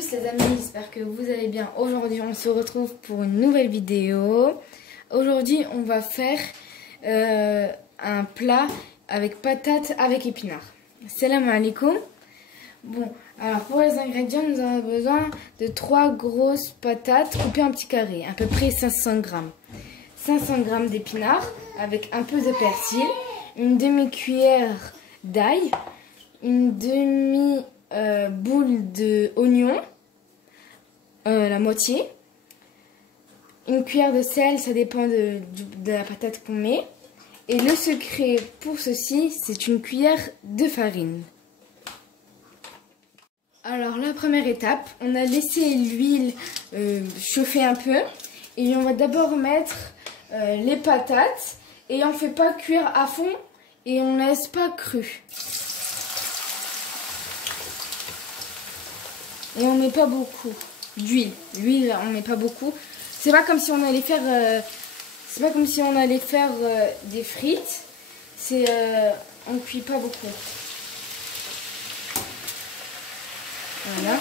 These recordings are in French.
tous les amis, j'espère que vous allez bien. Aujourd'hui on se retrouve pour une nouvelle vidéo. Aujourd'hui on va faire un plat avec patates avec épinards. Salam alaikum. Bon, alors pour les ingrédients nous avons besoin de 3 grosses patates coupées en petits carrés, à peu près 500 grammes. 500 grammes d'épinards avec un peu de persil, une demi-cuillère d'ail, une boule de oignon, la moitié, une cuillère de sel, ça dépend de la patate qu'on met, et le secret pour ceci, c'est une cuillère de farine. Alors la première étape, on a laissé l'huile chauffer un peu, et on va d'abord mettre les patates, et on ne fait pas cuire à fond, et on ne laisse pas cru. Et on met pas beaucoup d'huile. L'huile, on met pas beaucoup. C'est pas comme si on allait faire, des frites. On cuit pas beaucoup. Voilà.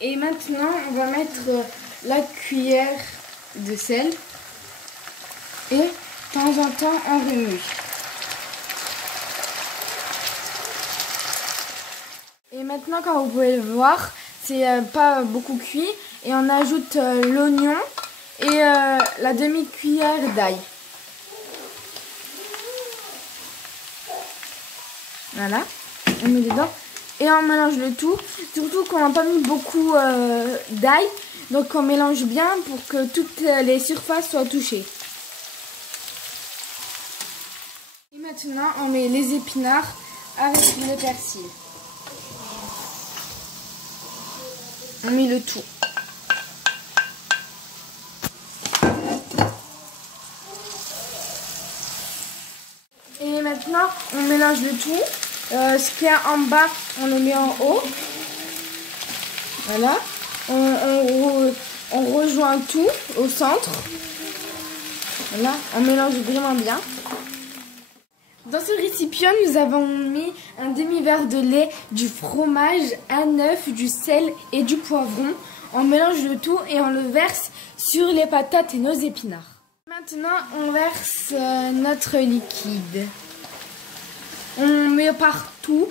Et maintenant, on va mettre la cuillère de sel. Et de temps en temps, on remue. Et maintenant, comme vous pouvez le voir, c'est pas beaucoup cuit. Et on ajoute l'oignon et la demi-cuillère d'ail. Voilà, on met dedans. Et on mélange le tout. Surtout qu'on n'a pas mis beaucoup d'ail. Donc on mélange bien pour que toutes les surfaces soient touchées. Et maintenant, on met les épinards avec le persil. On met le tout. Et maintenant, on mélange le tout. Ce qu'il y a en bas, on le met en haut. Voilà. On rejoint tout au centre. Voilà. On mélange vraiment bien. Dans ce récipient, nous avons mis un demi-verre de lait, du fromage, un œuf, du sel et du poivron. On mélange le tout et on le verse sur les patates et nos épinards. Maintenant, on verse notre liquide. On met partout,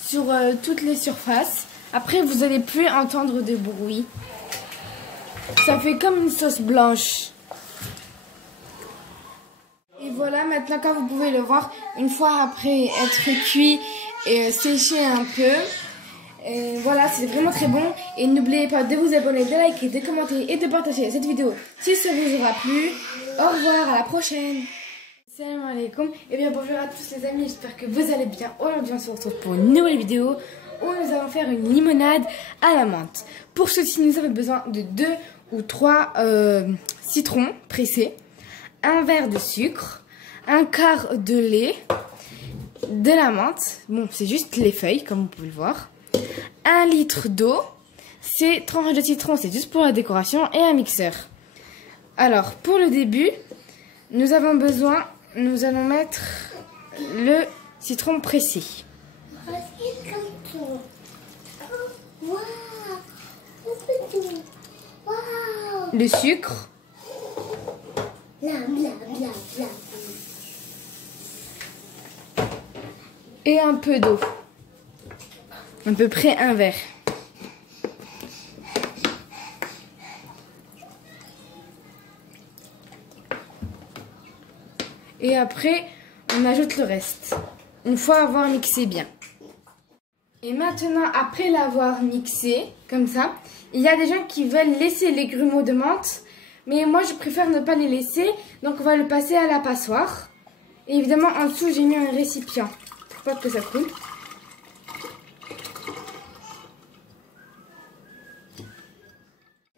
sur toutes les surfaces. Après, vous n'allez plus entendre de bruit. Ça fait comme une sauce blanche. Et voilà, maintenant comme vous pouvez le voir, une fois après être cuit et séché un peu, et voilà, c'est vraiment très bon. Et n'oubliez pas de vous abonner, de liker, de commenter et de partager cette vidéo si ça vous aura plu. Au revoir, à la prochaine. Salam alaikum. Et bien bonjour à tous les amis, j'espère que vous allez bien. Aujourd'hui on se retrouve pour une nouvelle vidéo où nous allons faire une limonade à la menthe. Pour ceci, nous avons besoin de 2 ou 3 citrons pressés, un verre de sucre, un quart de lait, de la menthe, bon c'est juste les feuilles comme vous pouvez le voir, 1 litre d'eau, ces tranches de citron c'est juste pour la décoration et un mixeur. Alors pour le début, nous allons mettre le citron pressé. Le sucre. Et un peu d'eau. À peu près un verre. Et après, on ajoute le reste. Une fois avoir mixé bien. Et maintenant, après l'avoir mixé, comme ça, il y a des gens qui veulent laisser les grumeaux de menthe. Mais moi, je préfère ne pas les laisser. Donc, on va le passer à la passoire. Et évidemment, en dessous, j'ai mis un récipient. Pour pas que ça coule.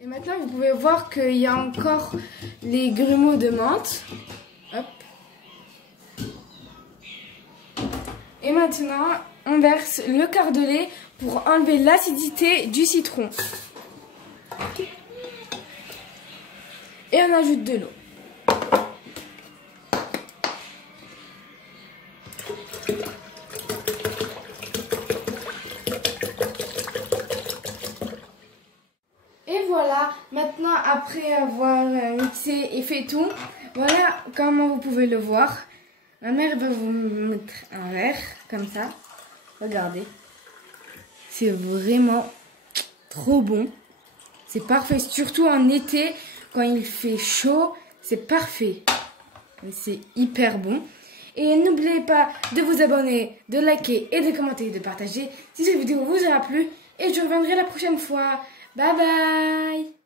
Et maintenant, vous pouvez voir qu'il y a encore les grumeaux de menthe. Hop. Et maintenant, on verse le quart de lait pour enlever l'acidité du citron. Et on ajoute de l'eau. Maintenant, après avoir mixé et fait tout, voilà comment vous pouvez le voir. Ma mère va vous mettre un verre, comme ça. Regardez. C'est vraiment trop bon. C'est parfait, surtout en été, quand il fait chaud, c'est parfait. C'est hyper bon. Et n'oubliez pas de vous abonner, de liker et de commenter et de partager si cette vidéo vous aura plu. Et je reviendrai la prochaine fois. Bye bye!